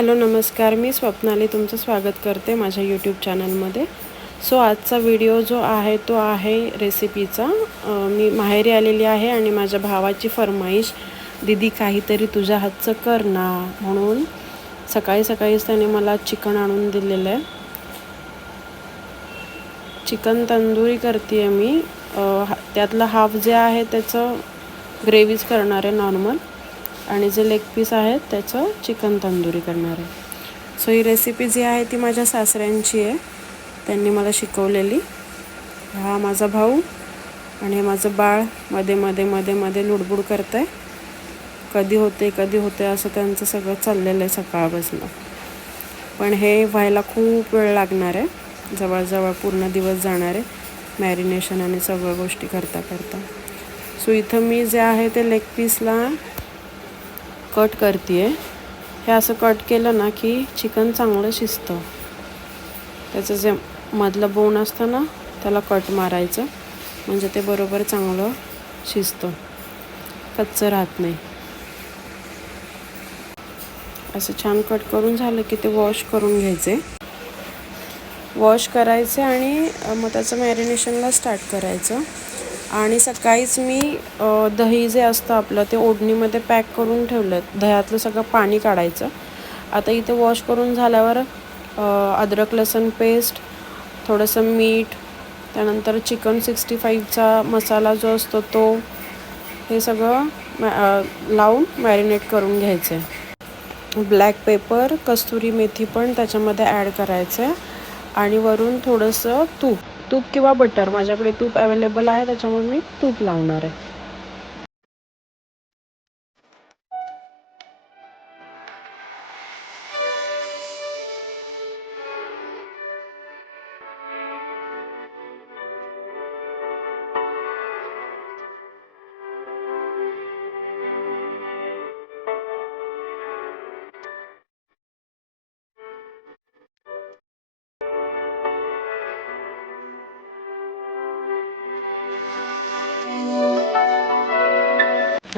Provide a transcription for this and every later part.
Hello नमस्कार, मी स्वप्नाली तुमचं स्वागत करते माझ्या यूट्यूब चॅनलमध्ये. आजचा व्हिडिओ जो आहे तो आहे रेसिपीचा. मी माहेरी आलेली आहे आणि माझ्या भावाची फरमाईश, दीदी काहीतरी तुझ्या हातचं कर ना, म्हणून सकाळीच त्याने मला चिकन आणून दिलेलं आहे. चिकन तंदुरी करते आहे मी. त्यातलं हाफ जे आहे त्याचं ग्रेव्हीच करणार आहे नॉर्मल, आणि जे लेग पीस आहेत त्याचं चिकन तंदुरी करणार आहे. ही रेसिपी जी आहे ती माझ्या सासऱ्यांची आहे, त्यांनी मला शिकवलेली. हा माझा भाऊ आणि हे माझं बाळ मध्ये मध्ये मध्ये मध्ये लुडबुड करत आहे. कधी होते असं त्यांचं सगळं चाललेलं आहे सकाळपासून. पण हे व्हायला खूप वेळ लागणार आहे, जवळजवळ पूर्ण दिवस जाणार आहे मॅरिनेशन आणि सगळ्या गोष्टी करता. इथं मी जे आहे ते लेग पीसला कट करते आहे. हे असं कट केलं ना की चिकन चांगलं शिजतं. त्याचं जे मधलं बोन असतं ना त्याला कट मारायचं, म्हणजे ते बरोबर चांगलं शिजतं, कच्चं राहत नाही. असं छान कट करून झालं की ते वॉश करून घ्यायचे. वॉश करायचे आणि मग त्याचं मॅरिनेशनला स्टार्ट करायचं. आणि सकाळीच मी दही जे असतं आपलं ते ओढणीमध्ये पॅक करून ठेवलं. दह्यातलं सगळं पाणी काढायचं. आता इथे वॉश करून झाल्यावर अद्रक लसूण पेस्ट, थोडंसं मीठ, त्यानंतर चिकन 65चा मसाला जो असतो तो, हे सगळं लावून मॅरिनेट करून घ्यायचं आहे. ब्लॅक पेपर, कस्तुरी मेथी पण त्याच्यामध्ये ॲड करायचं आहे. आणि वरून थोडंसं तूप किंवा बटर, माझ्याकडे तूप अवेलेबल आहे त्याच्यामुळे मी तूप लावणार आहे.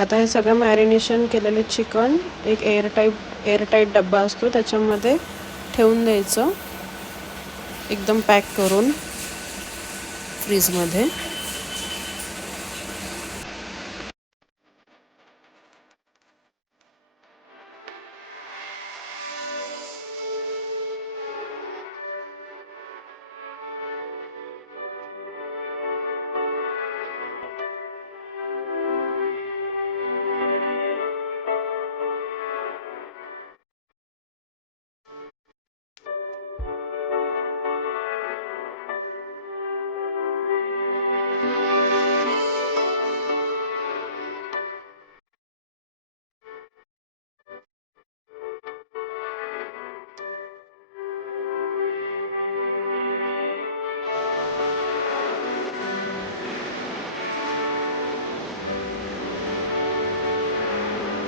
आता हे सगळं मॅरिनेशन केलेलं चिकन एक एअरटाईट डब्बा असतो त्याच्यामध्ये ठेवून द्यायचं, एकदम पॅक करून फ्रीजमध्ये.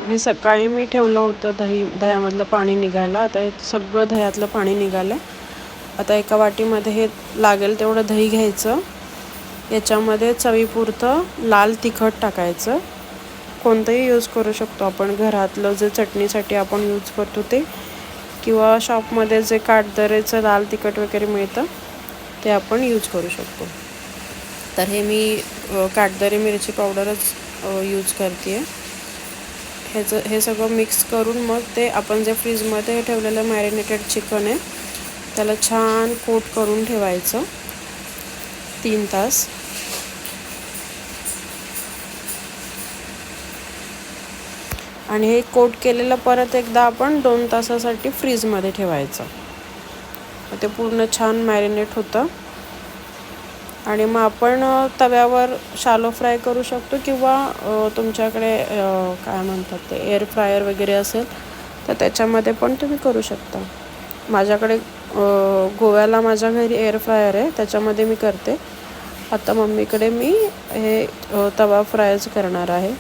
हे सकाळी मी ठेवलं होतं दह्यामधलं पाणी निघायला. आता हे सगळं दह्यातलं पाणी निघालं. आता एका वाटीमध्ये हे लागेल तेवढं दही घ्यायचं. याच्यामध्ये चवीपुरतं लाल तिखट टाकायचं. कोणतंही यूज करू शकतो आपण, घरातलं जे चटणीसाठी आपण यूज करतो ते, किंवा शॉपमध्ये जे काटदरेचं लाल तिखट वगैरे मिळतं ते आपण यूज करू शकतो. तर हे मी काटदरे मिरची पावडरच यूज करते आहे. हे सगळं मिक्स करून मग ते आपण जे फ्रीजमध्ये ठेवलेलं मॅरिनेटेड चिकन आहे त्याला छान कोट करून ठेवायचं 3 तास. आणि हे कोट केलेलं परत एकदा आपण 2 तासासाठी फ्रीजमध्ये ठेवायचं. ते पूर्ण छान मॅरिनेट होतं. आणि मग आपण तव्यावर शालो फ्राय करू शकतो, किंवा तुमच्याकडे काय म्हणतात ते एअर फ्रायर वगैरे असेल तर त्याच्यामध्ये पण तुम्ही करू शकता. माझ्याकडे गोव्याला माझ्या घरी एअर फ्रायर आहे, त्याच्यामध्ये मी करते. आता मम्मीकडे मी हे तवा फ्रायच करणार आहे.